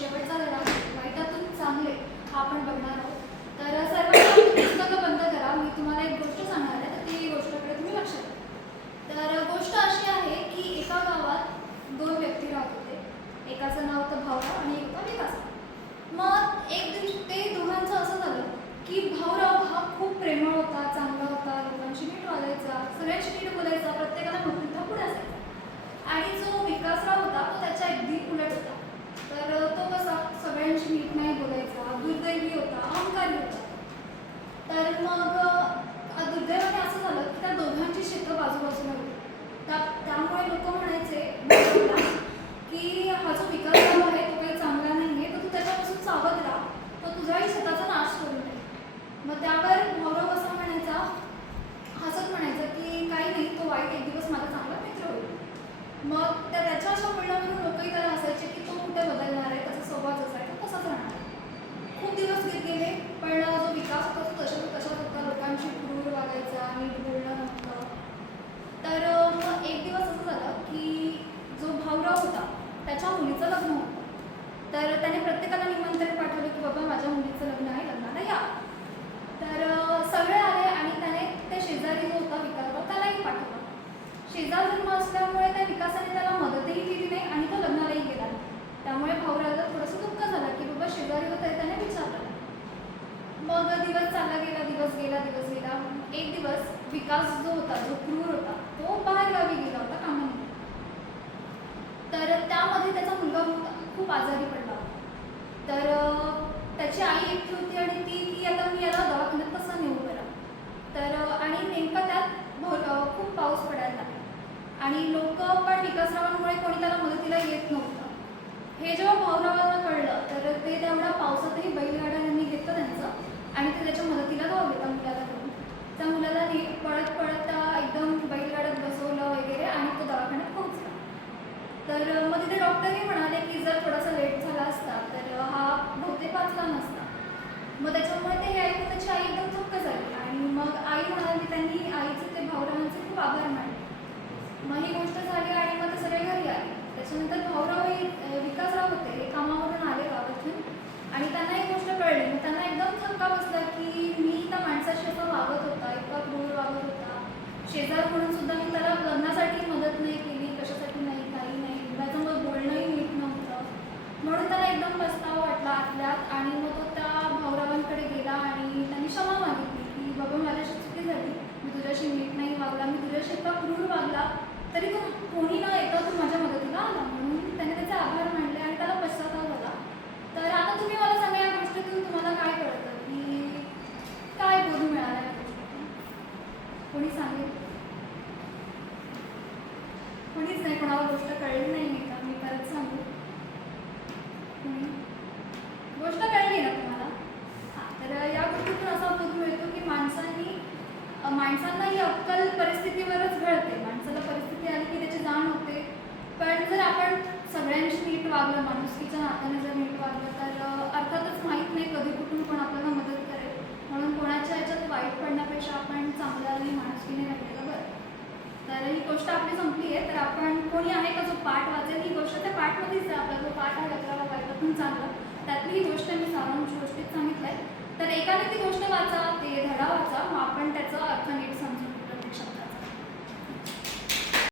शेवटचा धडा वाईटातून चांगले हा आपण बघणार आहोत. तर सर्वांना पुस्तकं बंद करा. मी तुम्हाला एक गोष्ट सांगणार आहे, तर ती गोष्टकडे तुम्ही लक्ष द्या. तर गोष्ट अशी आहे की एका गावात दोन व्यक्ती राहत होते. एकाचं नाव होतं भाऊराव आणि एक होता विकास. मग एक दिवशी ते दोघांचं असं झालं की भाऊराव हा खूप प्रेमळ होता, चांगला होता, लोकांशी नीट वागायचा, सगळ्यांशी नीट बोलायचा, प्रत्येकाला मोठा पुढे असायचा. आणि जो विकासराव होता तो त्याच्या अगदी उलट होता. तर तो कसा सगळ्यांशी नीट नाही बोलायचा, दुर्दैवी होता, अहंकारी होता. तर मग दुर्दैवाने असं झालं की त्या दोघांची शेतं बाजूबाजूला होती. त्यामुळे लोक म्हणायचे की हा जो विकासराव आहे तो काही चांगला नाही आहे, तर तू त्याच्यापासून सावध राहा, तो तुझ्याही शेताचा नाश करून दे. मग त्यावर भाऊराव असा म्हणायचा, हसत म्हणायचा की काही नाही, तो वाईट एक दिवस माझा चांगला मित्र होईल. मग त्याच्या अशा बोलण्यावरून लोकही त्याला असायचे की तो कुठे बदलणार आहे, त्याचा स्वभाव जसा आहे तो तसाच राहणार. खूप दिवस गेले, पण जो विकास होता तो तशाच होता, लोकांशी क्रूर वागायचा, नीट बोलणं नव्हतं. तर मग एक दिवस असं झालं की जो भाऊराव होता त्याच्या मुलीचं लग्न होतं. तर त्याने प्रत्येकाला निमंत्रण पाठवलं की बाबा माझ्या मुलीचं लग्न आहे, लग्नाला या. तर सगळे आले आणि त्याने त्या शेजारी जो होता विकासराव त्यालाही पाठवलं. शेजार धर्म असल्यामुळे त्या विकासाने त्याला मदतही केली नाही आणि तो लग्नालाही गेला. त्यामुळे भाऊरावला थोडंसं दुःख झालं की बाबा शेजारी होतं त्याने विचारलं. मग दिवस चालला गेला, दिवस गेला. एक दिवस विकास जो होता, जो क्रूर होता, तो बाहेरगावी गेला होता कामानिमित्त. तर त्यामध्ये त्याचा मुलगा खूप आजारी पडला. तर त्याची आई एकटी होती आणि ती आता मी याला दवाखान्यात कसं नेऊ बरं. तर आणि नेमका त्यात खूप पाऊस पडायला लागला आणि लोक पण विकासरावांमुळे कोणी त्याला मदतीला येत नव्हतं. हे जेव्हा भाऊरावांना कळलं तर ते तेवढ्या पावसातही बैलगाड्यांनी घेतलं त्यांचं आणि ते त्याच्या मदतीला धावले त्या मुलाला घेऊन. त्या मुलाला पळत पळत एकदम बैलगाड्यात बसवलं वगैरे आणि तो दवाखान्यात पोहोचला. तर मग तिथे डॉक्टरही म्हणाले की जर थोडासा लेट झाला असता तर हा बहुतेक वाचला नसता. मग त्याच्यामुळे ते हे ऐकून त्याची आई एकदम थक्क झाली आणि मग आई म्हणाली, त्यांनी आईचे ते भाऊरावांचे खूप आभार मानले. मग ही गोष्ट झाली आणि मग ते सगळे घरी आले. त्याच्यानंतर भाऊराव हे विकासराव होते, हे कामावरून आले गावातून आणि त्यांना ही गोष्ट कळली. मग त्यांना एकदम धक्का बसला की मी त्या माणसाशी असं वागत होता, इतका क्रूर वागत होता, शेजार म्हणून सुद्धा मी त्याला लग्नासाठी मदत नाही केली, कशासाठी नाही, काही नाही, त्याचं मग बोलणंही नीट नव्हतं. म्हणून त्याला एकदम पस्तावा वाटला आतल्यात आणि मग तो त्या भाऊरावांकडे गेला आणि त्यांनी क्षमा मागितली की बाबा माझ्याशी चुकी झाली, मी तुझ्याशी नीट नाही वागला, मी तुझ्याशी इतका क्रूर वागला, तरी तू कोणी न येता तू माझ्या मदतीला आला. म्हणून त्याने त्याचे आभार मानले आणि त्याला पश्चाताप झाला. तर आता तुम्ही मला सांगा, या गोष्टीतून तुम्हाला काय कळतं की काय बोध मिळाला या गोष्टीतून? कोणी सांगेल? कोणीच नाही, कोणाला गोष्ट कळली नाही आहे का? मी परत सांगू? गोष्ट कळली ना तुम्हाला? हां, तर या गोष्टीतून असा बोध मिळतो की माणसांना ही अक्कल परिस्थितीवरच घडते. माणसाला परिस्थिती आली की त्याची जाण होते. पण जर आपण सगळ्यांशी नीट वागलं, माणुसकीच्या नात्याने जर नीट वागलं तर अर्थातच माहीत नाही कधी कुठून कोण आपल्याला मदत करेल. म्हणून कोणाच्या ह्याच्यात वाईट पडण्यापेक्षा आपण चांगल्या आणि माणुसकीने राहिलेलं बरं. तर ही गोष्ट आपली संपली आहे. तर आपण कोणी आहे का जो पाठ वाचेल? ही गोष्ट त्या पाठमध्येच आहे. आपला जो पाठ आहे अकरावा वाईटातून चांगलं, त्यातली ही गोष्ट मी सारांश गोष्टीत सांगितलं आहे. तर एकाने ती गोष्ट वाचा, ते धडा वाचा, मग आपण त्याचा अर्थ नीट समजू.